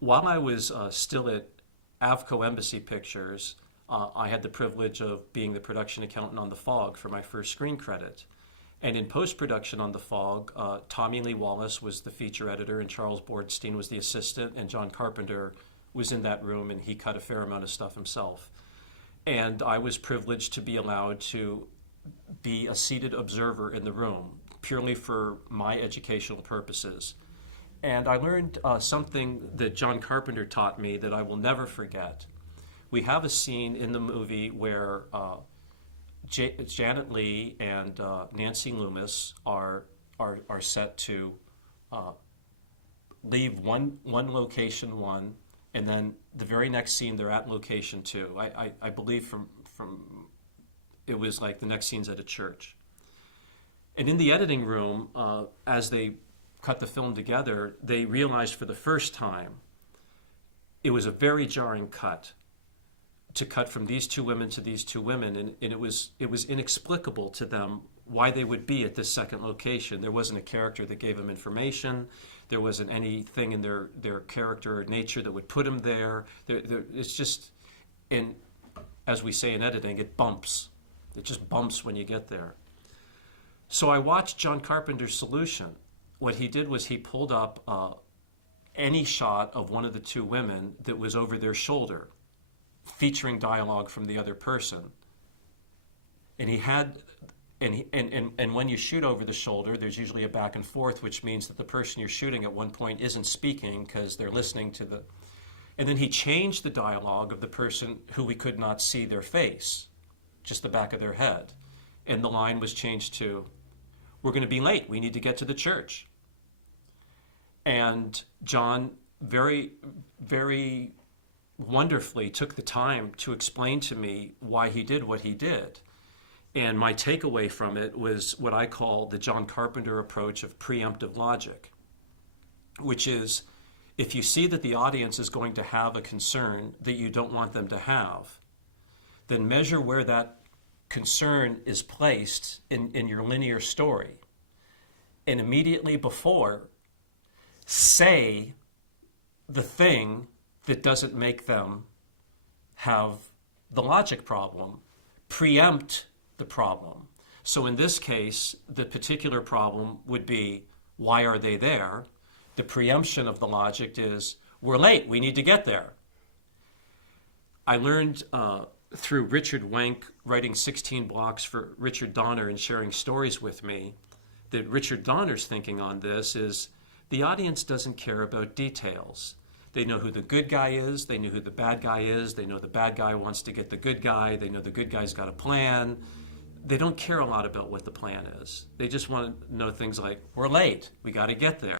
while I was still at Avco Embassy Pictures, I had the privilege of being the production accountant on The Fog for my first screen credit. And in post-production on The Fog, Tommy Lee Wallace was the feature editor and Charles Bordstein was the assistant, and John Carpenter was in that room, and he cut a fair amount of stuff himself. And I was privileged to be allowed to be a seated observer in the room, purely for my educational purposes. And I learned something that John Carpenter taught me that I will never forget. We have a scene in the movie where Janet Leigh and Nancy Loomis are set to leave one location one, and then the very next scene they're at location two. I believe from it was like the next scene's at a church. And in the editing room, as they cut the film together, they realized for the first time it was a very jarring cut to cut from these two women to these two women, and it was inexplicable to them why they would be at this second location. There wasn't a character that gave them information. There wasn't anything in their character or nature that would put them there. It's just, and as we say in editing, it bumps. It just bumps when you get there. So I watched John Carpenter's solution. What he did was he pulled up any shot of one of the two women that was over their shoulder, featuring dialogue from the other person. And he had, and when you shoot over the shoulder, there's usually a back and forth, which means that the person you're shooting at one point isn't speaking because they're listening to the, and then he changed the dialogue of the person who we could not see their face, just the back of their head. And the line was changed to, "We're going to be late. We need to get to the church." And John very, very wonderfully took the time to explain to me why he did what he did. And my takeaway from it was what I call the John Carpenter approach of preemptive logic, which is if you see that the audience is going to have a concern that you don't want them to have, then measure where that concern is placed in your linear story. And immediately before, say the thing that doesn't make them have the logic problem. Preempt the problem. So in this case, the particular problem would be, why are they there? The preemption of the logic is, we're late, we need to get there. I learned through Richard Wenk writing 16 blocks for Richard Donner and sharing stories with me, that Richard Donner's thinking on this is, the audience doesn't care about details. They know who the good guy is, they know who the bad guy is, they know the bad guy wants to get the good guy, they know the good guy's got a plan. They don't care a lot about what the plan is. They just want to know things like, we're late, we got to get there.